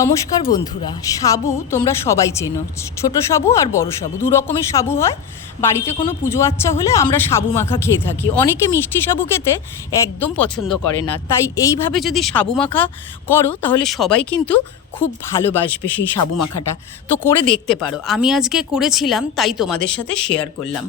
নমস্কার বন্ধুরা, সাবু তোমরা সবাই চেনো। ছোট সাবু আর বড় সাবু, দু রকমের সাবু হয়। বাড়িতে কোনো পুজো আচ্চা হলে আমরা সাবু মাখা খেয়ে থাকি। অনেকে মিষ্টি সাবু খেতে একদম পছন্দ করে না, তাই এইভাবে যদি সাবু মাখা করো তাহলে সবাই কিন্তু খুব ভালোবাসবে সেই সাবু মাখাটা। তো করে দেখতে পারো। আমি আজকে করেছিলাম, তাই তোমাদের সাথে শেয়ার করলাম।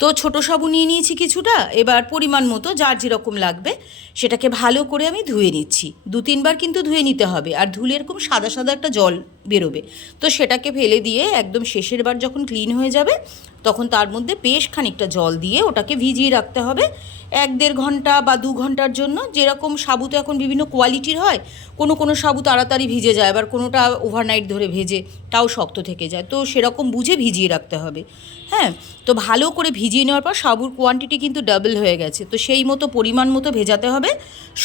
তো ছোট সাবু নিয়ে নিয়েছি কিছুটা, এবার পরিমাণ মতো যার যেরকম লাগবে সেটাকে ভালো করে আমি ধুয়ে নিচ্ছি। 2-3 বার কিন্তু ধুয়ে নিতে হবে, আর ধুলে এরকম সাদা সাদা একটা জল বেরোবে। তো সেটাকে ফেলে দিয়ে একদম শেষের বার যখন ক্লিন হয়ে যাবে তখন তার মধ্যে বেশ খানিকটা জল দিয়ে ওটাকে ভিজিয়ে রাখতে হবে 1-1.5 ঘন্টা বা 2 ঘন্টার জন্য। যেরকম সাবু তো এখন বিভিন্ন কোয়ালিটির হয়, কোনো সাবু তাড়াতাড়ি ভিজে যায়, আবার কোনোটা ওভারনাইট ধরে ভেজে তাও শক্ত থেকে যায়। তো সেরকম বুঝে ভিজিয়ে রাখতে হবে। হ্যাঁ, তো ভালো করে ভিজিয়ে নেওয়ার পর সাবুর কোয়ান্টিটি কিন্তু ডাবল হয়ে গেছে, তো সেই মতো পরিমাণ মতো ভেজাতে হবে।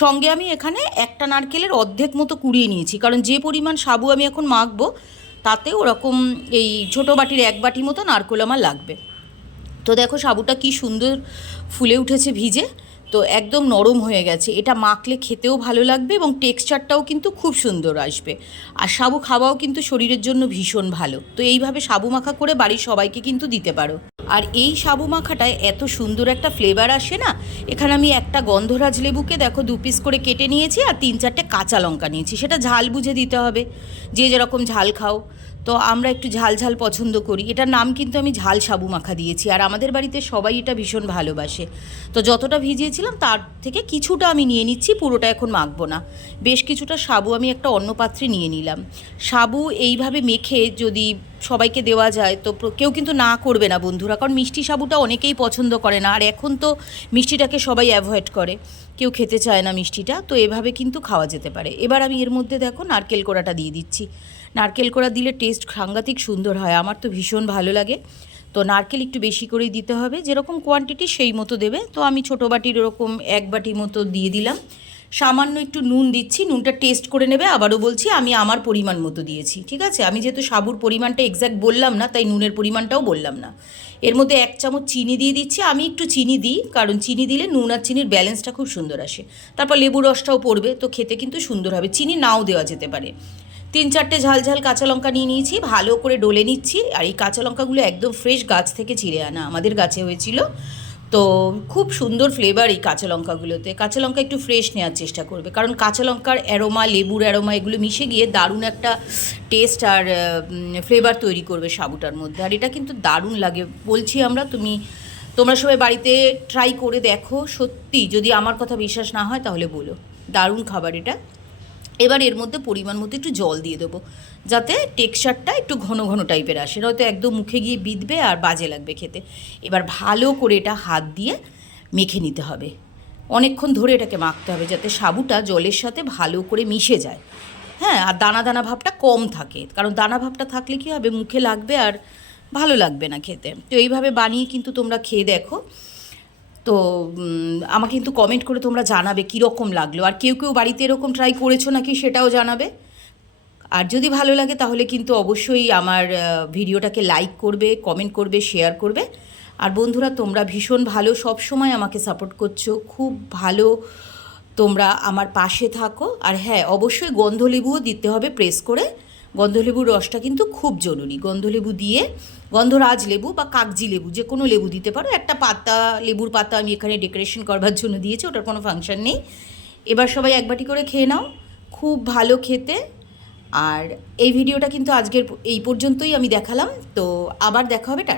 সঙ্গে আমি এখানে একটা নারকেলের অর্ধেক মতো কুড়িয়ে নিয়েছি, কারণ যে পরিমাণ সাবু আমি এখন মাখবো তাতে ওরকম এই ছোটো বাটির 1 বাটি মতো নারকেল আমার লাগবে। তো দেখো সাবুটা কি সুন্দর ফুলে উঠেছে ভিজে, তো একদম নরম হয়ে গেছে। এটা মাখলে খেতেও ভালো লাগবে এবং টেক্সচারটাও কিন্তু খুব সুন্দর আসবে। আর সাবু খাওয়াও কিন্তু শরীরের জন্য ভীষণ ভালো। তো এইভাবে সাবু মাখা করে বাড়ির সবাইকে কিন্তু দিতে পারো। আর এই সাবু মাখাটায় এত সুন্দর একটা ফ্লেভার আসে না। এখানে আমি একটা গন্ধরাজ লেবুকে দেখো 2 পিস করে কেটে নিয়েছি, আর 3-4টে কাঁচা লঙ্কা নিয়েছি। সেটা ঝাল বুঝে দিতে হবে, যে যেরকম ঝাল খাও। তো আমরা একটু ঝাল ঝাল পছন্দ করি, এটার নাম কিন্তু আমি ঝাল সাবু মাখা দিয়েছি। আর আমাদের বাড়িতে সবাই এটা ভীষণ ভালোবাসে। তো যতটা ভিজিয়েছিলাম তার থেকে কিছুটা আমি নিয়ে নিচ্ছি, পুরোটা এখন মাখবো না। বেশ কিছুটা সাবু আমি একটা অন্য পাত্রে নিয়ে নিলাম। সাবু এইভাবে মেখে যদি সবাইকে দেওয়া যায় তো কেউ কিন্তু না করবে না বন্ধুরা, কারণ মিষ্টি সাবুটা অনেকেই পছন্দ করে না, আর এখন তো মিষ্টিটাকে সবাই অ্যাভয়েড করে, কেউ খেতে চায় না মিষ্টিটা। তো এভাবে কিন্তু খাওয়া যেতে পারে। এবার আমি এর মধ্যে দেখো নারকেল কোড়াটা দিয়ে দিচ্ছি। নারকেল কোড়া দিলে টেস্ট সাংঘাতিক সুন্দর হয়, আমার তো ভীষণ ভালো লাগে। তো নারকেল একটু বেশি করেই দিতে হবে, যেরকম কোয়ান্টিটি সেই মতো দেবে। তো আমি ছোটো বাটির ওরকম 1 বাটি মতো দিয়ে দিলাম। সামান্য একটু নুন দিচ্ছি, নুনটা টেস্ট করে নেবে। আবারও বলছি, আমি আমার পরিমাণ মতো দিয়েছি, ঠিক আছে? আমি যেহেতু সাবুর পরিমাণটা এক্স্যাক্ট বললাম না, তাই নুনের পরিমাণটাও বললাম না। এর মধ্যে 1 চামচ চিনি দিয়ে দিচ্ছি। আমি একটু চিনি দিই, কারণ চিনি দিলে নুন আর চিনির ব্যালেন্সটা খুব সুন্দর আসে। তারপর লেবুর রসটাও পড়বে, তো খেতে কিন্তু সুন্দর হবে। চিনি নাও দেওয়া যেতে পারে। 3-4টে ঝাল কাঁচা লঙ্কা নিয়ে নিয়েছি, ভালো করে ডলে নিচ্ছি। আর এই কাঁচা লঙ্কাগুলো একদম ফ্রেশ গাছ থেকে ছিঁড়ে আনা, আমাদের গাছে হয়েছিল। তো খুব সুন্দর ফ্লেভার এই কাঁচা লঙ্কাগুলোতে। কাঁচা লঙ্কা একটু ফ্রেশ নেওয়ার চেষ্টা করবে, কারণ কাঁচা লঙ্কার অ্যারোমা, লেবুর অ্যারোমা এগুলো মিশে গিয়ে দারুণ একটা টেস্ট আর ফ্লেভার তৈরি করবে সাবুটার মধ্যে। আর এটা কিন্তু দারুণ লাগে বলছি আমরা। তোমরা সবাই বাড়িতে ট্রাই করে দেখো। সত্যি যদি আমার কথা বিশ্বাস না হয় তাহলে বলো, দারুণ খাবার এটা। এবার এর মধ্যে পরিমাণ মতো একটু জল দিয়ে দেবো, যাতে টেক্সচারটা একটু ঘন ঘন টাইপের আসে, নয়তো একদম মুখে গিয়ে বিঁধবে আর বাজে লাগবে খেতে। এবার ভালো করে এটা হাত দিয়ে মেখে নিতে হবে, অনেকক্ষণ ধরে এটাকে মাখতে হবে, যাতে সাবুটা জলের সাথে ভালো করে মিশে যায়। হ্যাঁ, আর দানা দানা ভাবটা কম থাকে, কারণ দানা ভাবটা থাকলে কী হবে, মুখে লাগবে আর ভালো লাগবে না খেতে। তো এইভাবে বানিয়ে কিন্তু তোমরা খেয়ে দেখো। তো আমাকে কিন্তু কমেন্ট করে তোমরা জানাবে কীরকম লাগলো, আর কেউ বাড়িতে এরকম ট্রাই করেছো নাকি সেটাও জানাবে। আর যদি ভালো লাগে তাহলে কিন্তু অবশ্যই আমার ভিডিওটাকে লাইক করবে, কমেন্ট করবে, শেয়ার করবে। আর বন্ধুরা, তোমরা ভীষণ ভালো, সব সময় আমাকে সাপোর্ট করছো, খুব ভালো, তোমরা আমার পাশে থাকো। আর হ্যাঁ, অবশ্যই গন্ধলেবুও দিতে হবে প্রেস করে। গন্ধলেবুর রসটা কিন্তু খুব জরুরি। গন্ধলেবু দিয়ে, গন্ধরাজ লেবু বা কাগজি লেবু, যে কোনো লেবু দিতে পারো। একটা পাতা, লেবুর পাতা আমি এখানে ডেকোরেশন করবার জন্য দিয়েছি, ওটার কোনো ফাংশন নেই। এবার সবাই 1 বাটি করে খেয়ে নাও, খুব ভালো খেতে। আর এই ভিডিওটা কিন্তু আজকের এই পর্যন্তই আমি দেখালাম। তো আবার দেখা হবে, টাটা।